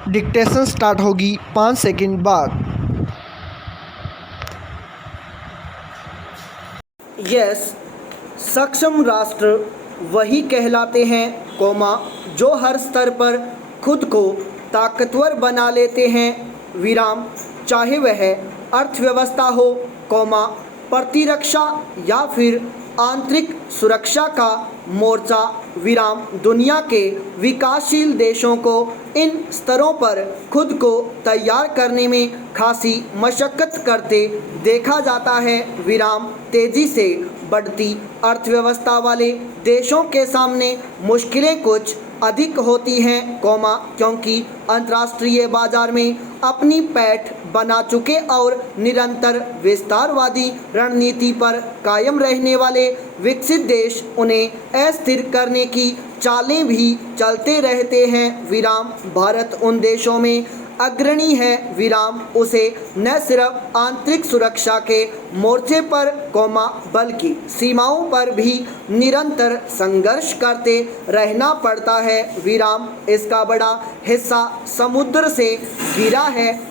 Dictation start होगी 5 second बाद। Yes, सक्षम राष्ट्र वही कहलाते हैं, जो हर स्तर पर खुद को ताकतवर बना लेते हैं, चाहे वह अर्थव्यवस्था हो, प्रतिरक्षा या फिर आंतरिक सुरक्षा का मोर्चा। दुनिया के विकासशील देशों को इन स्तरों पर खुद को तैयार करने में खासी मशक्कत करते देखा जाता है। तेजी से बढ़ती अर्थव्यवस्था वाले देशों के सामने मुश्किलें कुछ अधिक होती हैं, क्योंकि अंतर्राष्ट्रीय बाजार में अपनी पैठ बना चुके और निरंतर विस्तारवादी रणनीति पर कायम रहने वाले विकसित देश उन्हें अस्थिर करने की चालें भी चलते रहते हैं। भारत उन देशों में अग्रणी है। उसे न सिर्फ आंतरिक सुरक्षा के मोर्चे पर, बल्कि सीमाओं पर भी निरंतर संघर्ष करते रहना पड़ता है। इसका बड़ा हिस्सा समुद्र से घिरा है,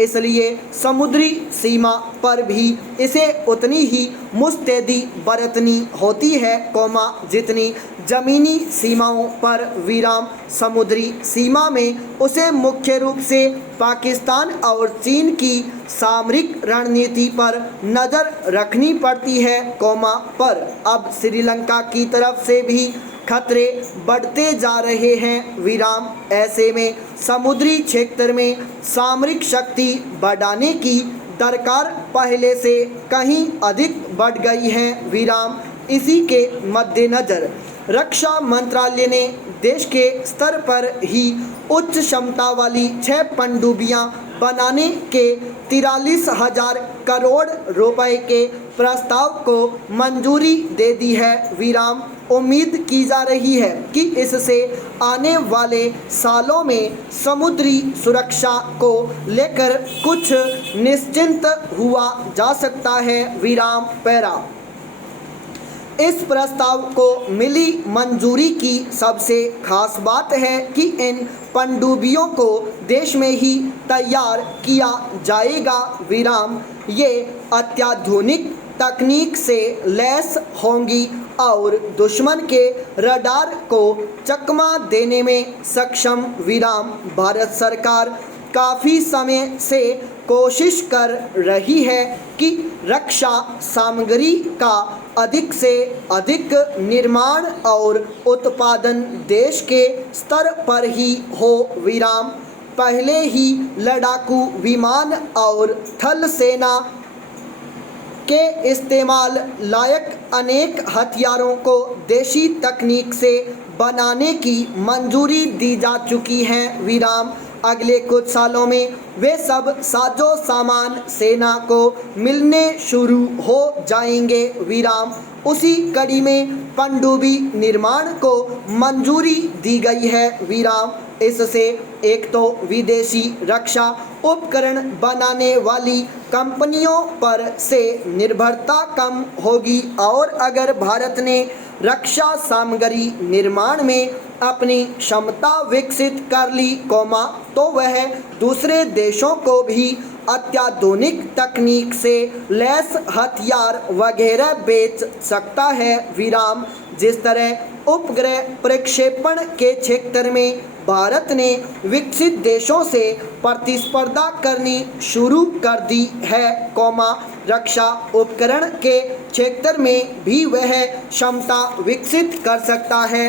इसलिए समुद्री सीमा पर भी इसे उतनी ही मुस्तैदी बरतनी होती है, जितनी जमीनी सीमाओं पर। समुद्री सीमा में उसे मुख्य रूप से पाकिस्तान और चीन की सामरिक रणनीति पर नज़र रखनी पड़ती है, पर अब श्रीलंका की तरफ से भी खतरे बढ़ते जा रहे हैं। ऐसे में समुद्री क्षेत्र में सामरिक शक्ति बढ़ाने की दरकार पहले से कहीं अधिक बढ़ गई है। इसी के मद्देनज़र रक्षा मंत्रालय ने देश के स्तर पर ही उच्च क्षमता वाली 6 पनडुब्बियां बनाने के 43,000 करोड़ रुपए के प्रस्ताव को मंजूरी दे दी है। उम्मीद की जा रही है कि इससे आने वाले सालों में समुद्री सुरक्षा को लेकर कुछ निश्चिंत हुआ जा सकता है। इस प्रस्ताव को मिली मंजूरी की सबसे खास बात है कि इन पनडुब्बियों को देश में ही तैयार किया जाएगा। ये अत्याधुनिक तकनीक से लैस होंगी और दुश्मन के रडार को चकमा देने में सक्षम। भारत सरकार काफ़ी समय से कोशिश कर रही है कि रक्षा सामग्री का अधिक से अधिक निर्माण और उत्पादन देश के स्तर पर ही हो। पहले ही लड़ाकू विमान और थल सेना के इस्तेमाल लायक अनेक हथियारों को देशी तकनीक से बनाने की मंजूरी दी जा चुकी है। अगले कुछ सालों में वे सब साजो सामान सेना को मिलने शुरू हो जाएंगे। उसी कड़ी में पनडुब्बी निर्माण को मंजूरी दी गई है। इससे एक तो विदेशी रक्षा उपकरण बनाने वाली कंपनियों पर से निर्भरता कम होगी, और अगर भारत ने रक्षा सामग्री निर्माण में अपनी क्षमता विकसित कर ली, तो वह दूसरे देशों को भी अत्याधुनिक तकनीक से लैस हथियार वगैरह बेच सकता है। जिस तरह उपग्रह प्रक्षेपण के क्षेत्र में भारत ने विकसित देशों से प्रतिस्पर्धा करनी शुरू कर दी है, रक्षा उपकरण के क्षेत्र में भी वह क्षमता विकसित कर सकता है।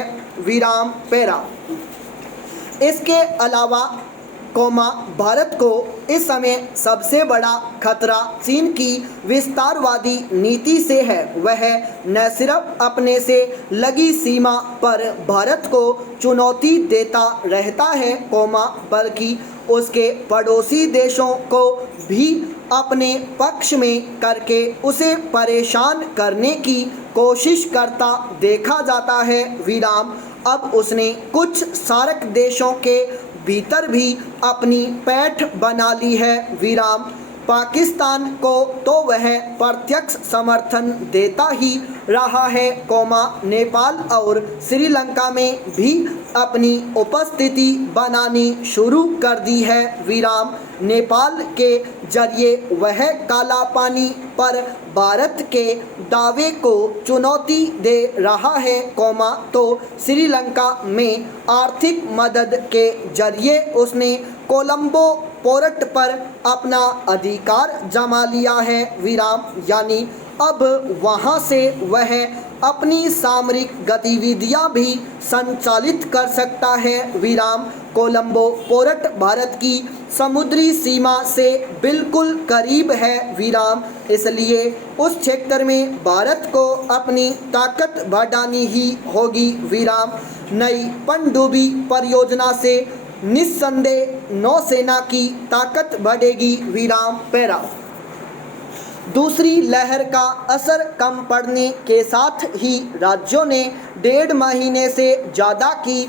इसके अलावा भारत को इस समय सबसे बड़ा खतरा चीन की विस्तारवादी नीति से है। वह न सिर्फ अपने से लगी सीमा पर भारत को चुनौती देता रहता है, बल्कि उसके पड़ोसी देशों को भी अपने पक्ष में करके उसे परेशान करने की कोशिश करता देखा जाता है। अब उसने कुछ सार्क देशों के भीतर भी अपनी पैठ बना ली है। पाकिस्तान को तो वह प्रत्यक्ष समर्थन देता ही रहा है, नेपाल और श्रीलंका में भी अपनी उपस्थिति बनानी शुरू कर दी है, नेपाल के जरिए वह काला पानी पर भारत के दावे को चुनौती दे रहा है, तो श्रीलंका में आर्थिक मदद के जरिए उसने कोलंबो पोर्ट पर अपना अधिकार जमा लिया है, यानी अब वहां से वह अपनी सामरिक गतिविधियां भी संचालित कर सकता है, कोलंबो पोर्ट भारत की समुद्री सीमा से बिल्कुल करीब है, इसलिए उस क्षेत्र में भारत को अपनी ताकत बढ़ानी ही होगी, नई पनडुब्बी परियोजना से निस्संदेह नौसेना की ताकत बढ़ेगी, पैरा। दूसरी लहर का असर कम पड़ने के साथ ही राज्यों ने 1.5 महीने से ज़्यादा की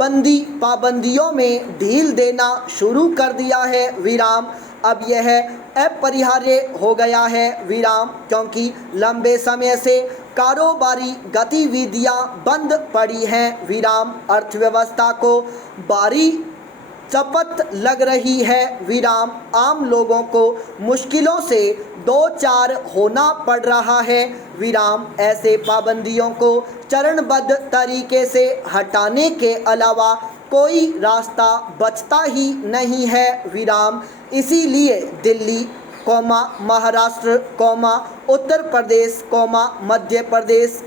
पाबंदियों में ढील देना शुरू कर दिया है, अब यह अपरिहार्य हो गया है, क्योंकि लंबे समय से कारोबारी गतिविधियां बंद पड़ी हैं, अर्थव्यवस्था को भारी चपत लग रही है, आम लोगों को मुश्किलों से दो चार होना पड़ रहा है, ऐसे पाबंदियों को चरणबद्ध तरीके से हटाने के अलावा कोई रास्ता बचता ही नहीं है, इसीलिए दिल्ली, महाराष्ट्र, उत्तर प्रदेश, मध्य प्रदेश,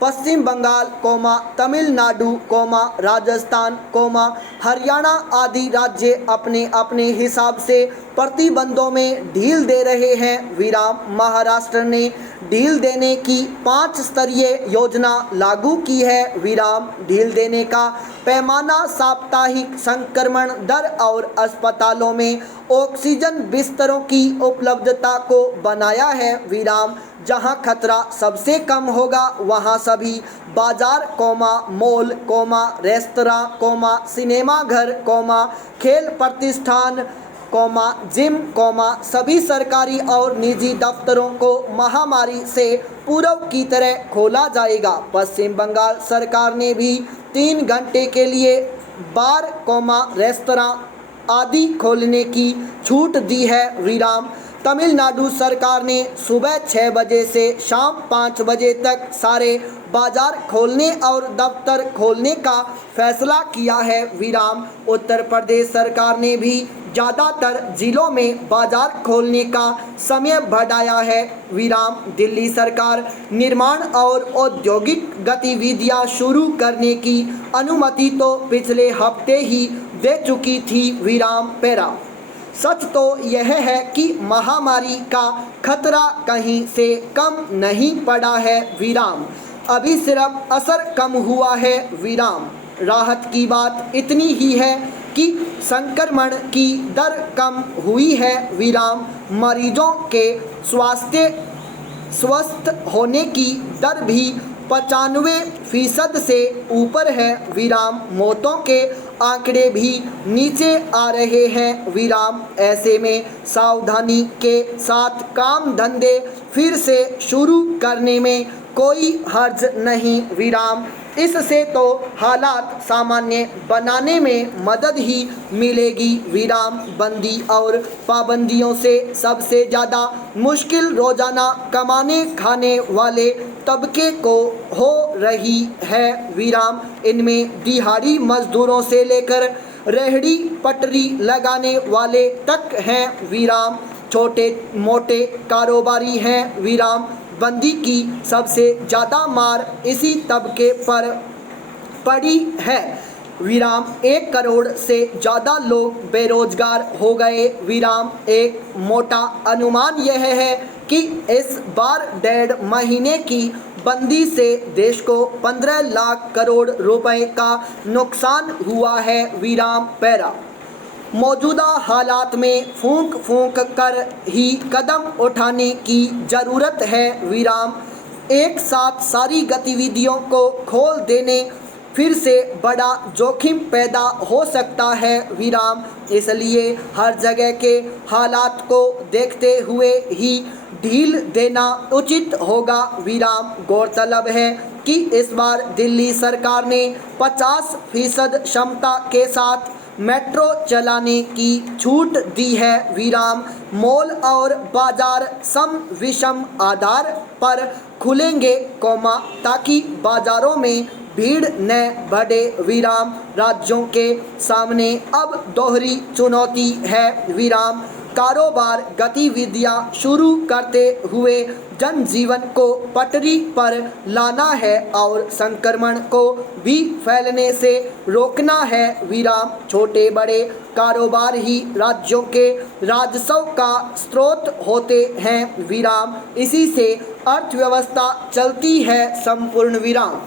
पश्चिम बंगाल, तमिलनाडु, राजस्थान, हरियाणा आदि राज्य अपने अपने हिसाब से प्रतिबंधों में ढील दे रहे हैं, महाराष्ट्र ने ढील देने की 5 स्तरीय योजना लागू की है, ढील देने का पैमाना साप्ताहिक संक्रमण दर और अस्पतालों में ऑक्सीजन बिस्तरों की उपलब्धता को बनाया है, जहां खतरा सबसे कम होगा वहां सभी बाजार, मॉल, रेस्तरां, सिनेमा घर, खेल प्रतिष्ठान, जिम, सभी सरकारी और निजी दफ्तरों को महामारी से पूर्व की तरह खोला जाएगा। पश्चिम बंगाल सरकार ने भी 3 घंटे के लिए बार, रेस्तरां आदि खोलने की छूट दी है, तमिलनाडु सरकार ने सुबह 6 बजे से शाम 5 बजे तक सारे बाजार खोलने और दफ्तर खोलने का फैसला किया है, उत्तर प्रदेश सरकार ने भी ज़्यादातर जिलों में बाजार खोलने का समय बढ़ाया है, दिल्ली सरकार निर्माण और औद्योगिक गतिविधियां शुरू करने की अनुमति तो पिछले हफ्ते ही दे चुकी थी, पैरा। सच तो यह है कि महामारी का खतरा कहीं से कम नहीं पड़ा है, अभी सिर्फ असर कम हुआ है, राहत की बात इतनी ही है कि संक्रमण की दर कम हुई है, मरीजों के स्वस्थ होने की दर भी 95% से ऊपर है, मौतों के आंकड़े भी नीचे आ रहे हैं, ऐसे में सावधानी के साथ काम धंधे फिर से शुरू करने में कोई हर्ज नहीं, इससे तो हालात सामान्य बनाने में मदद ही मिलेगी, बंदी और पाबंदियों से सबसे ज़्यादा मुश्किल रोज़ाना कमाने खाने वाले तबके को हो रही है, इनमें दिहाड़ी मजदूरों से लेकर रेहड़ी पटरी लगाने वाले तक हैं, छोटे मोटे कारोबारी हैं, बंदी की सबसे ज़्यादा मार इसी तबके पर पड़ी है, 1 करोड़ से ज़्यादा लोग बेरोजगार हो गए, एक मोटा अनुमान यह है कि इस बार 1.5 महीने की बंदी से देश को 15 लाख करोड़ रुपए का नुकसान हुआ है, पैरा। मौजूदा हालात में फूंक फूंक कर ही कदम उठाने की ज़रूरत है, एक साथ सारी गतिविधियों को खोल देने फिर से बड़ा जोखिम पैदा हो सकता है विराम। इसलिए हर जगह के हालात को देखते हुए ही ढील देना उचित होगा विराम। गौरतलब है कि इस बार दिल्ली सरकार ने 50% क्षमता के साथ मेट्रो चलाने की छूट दी है विराम। मॉल और बाजार सम विषम आधार पर खुलेंगे ताकि बाजारों में भीड़ न बढ़े विराम। राज्यों के सामने अब दोहरी चुनौती है विराम। कारोबार गतिविधियां शुरू करते हुए जनजीवन को पटरी पर लाना है और संक्रमण को भी फैलने से रोकना है विराम। छोटे बड़े कारोबार ही राज्यों के राजस्व का स्रोत होते हैं विराम। इसी से अर्थव्यवस्था चलती है। संपूर्ण विराम।